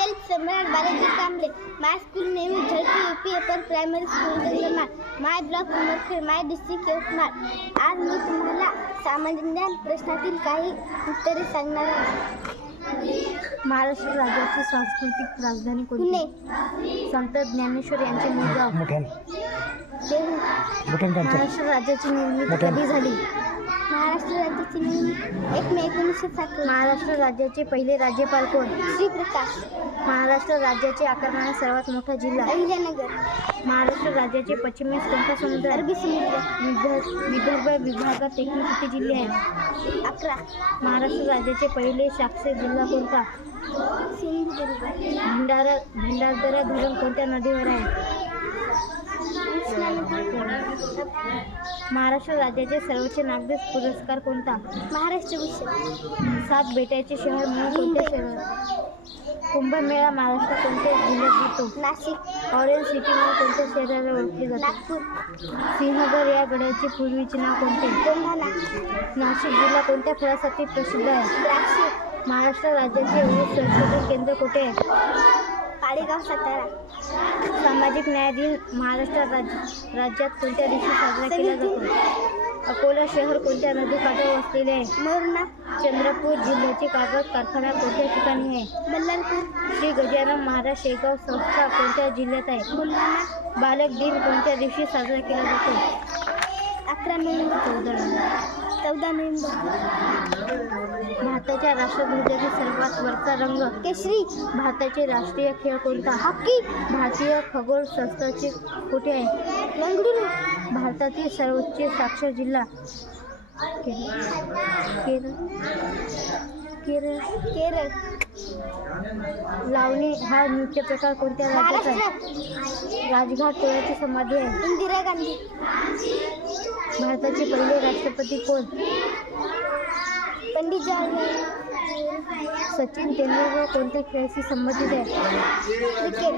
Self Samrat Balaji Kamble, my school name is ZP UP upper primary school Gangmal, my block Umarkhed, my district Yavatmal. आज मी तुम्हाला सामान्य ज्ञान प्रश्नातील काही उत्तरे सांगणार आहे। महाराष्ट्र राज्याची सांस्कृतिक राजधानी कोणती? पुणे। संत ज्ञानेश्वर यांचे मूळ गाव? देहू। महाराष्ट्र राज्याची निर्मिती कधी झाली? महाराष्ट्र राज्याची निर्मिती 1 मे 1960। महाराष्ट्र राज्याचे पहिले राज्यपाल कोण? श्री प्रकाश। महाराष्ट्र राज्याचे आकारमानाने सर्वात मोठा जिल्हा? अहिल्यानगर। महाराष्ट्र राज्याचे पश्चिमेस कोणता समुद्र? अरबी समुद्र। विदर्भ विभागात एकूण किती जिल्हे आहेत? 11। महाराष्ट्र राज्याचे पहिले शासकीय जिल्हा कोणता? सिंधुदुर्ग। भंडारदरा धरण कोणत्या नदीवर आहे? महाराष्ट्र राज्याचे सर्वोच्च नागरिक पुरस्कार कोणता? महाराष्ट्र भूषण। 7 बेटाचे शहर म्हणून कोणते शहर? कुंभमेळा महाराष्ट्र कोणत्या जिल्ह्यात येतो? नाशिक। ऑरेंज सिटी म्हणून कोणत्या शहराला ओळखले जाते? नागपूर। सिंहगड या गडाचे पूर्वीचे नाव कोणते? कोंढाणा। नाशिक जिल्हा कोणत्या फळासाठी प्रसिद्ध आहे? द्राक्ष। महाराष्ट्र राज्याचे ऊस संशोधन केंद्र कुठे आहे? पाडेगाव, सातारा। सामाजिक न्याय दिन महाराष्ट्र राज्यात कोणत्या दिवशी साजरा केला जातो? अकोला शहर कोणत्या नदीकाठावर वसलेले आहे? मोरणा। चंद्रपूर जिल्ह्याचे कागद कारखाना कोणत्या ठिकाणी आहे? बल्लारपूर। श्री गजानन महाराज शेगाव संस्था कोणत्या जिल्ह्यात आहे? बुलढाणा। बालक दिन कोणत्या दिवशी साजरा केला जातो? 11 नोव्हेंबर। 14 नोव्हेंबर। भारताच्या राष्ट्रध्वजाचा सर्वात वरचा रंग? केशरी। भारताचे राष्ट्रीय खेळ कोणता? हॉकी। भारतीय खगोल संस्थेचे कुठे आहे? मंगळुरू। भारतातील सर्वोच्च साक्षर जिल्हा? केरळ। केरळ। लावणी हा नृत्य प्रकार कोणत्या राज्यात आहे? राजघाट कोणाची समाधी आहे? इंदिरा गांधी। भारताचे पहिले राष्ट्रपती कोण? पंडित जवाहरलाल। सचिन तेंडुलकर कोणत्या खेळाशी संबंधित आहे? क्रिकेट।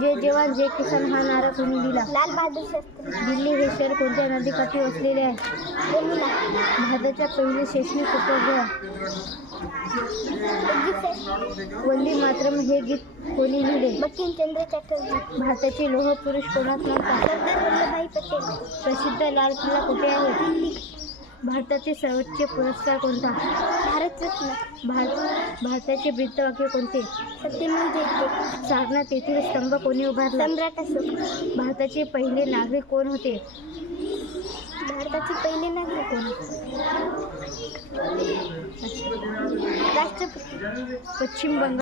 जय जवान जय किसान हा नारा कोणी दिला? लाल बहादूर शास्त्री। दिल्ली हे शहर कोणत्या नदीकाठी वसलेले आहे? यमुना। भारताच्या पहिले शैक्षणिक उपग्रह? वंदे मातरम हे गीत कोणी लिहिले? बंकिमचंद्र चटर्जी। भारताचे लोह पुरुष कोणास म्हणतात? सरदार वल्लभभाई पटेल। प्रसिद्ध लाल किल्ला कुठे आहे? दिल्ली। भारताचे सर्वोच्च पुरस्कार कोणता? भारतरत्न। भारताचे ब्रीदवाक्य कोणते? सत्यमेव जयते। सारनाथ येथील स्तंभ कोणी उभारला? सम्राट अशोक। भारताचे पहिले नागरिक कोण होते? भारताचे पहिले नागरिक कोण? राष्ट्रपती। पश्चिम बंगाल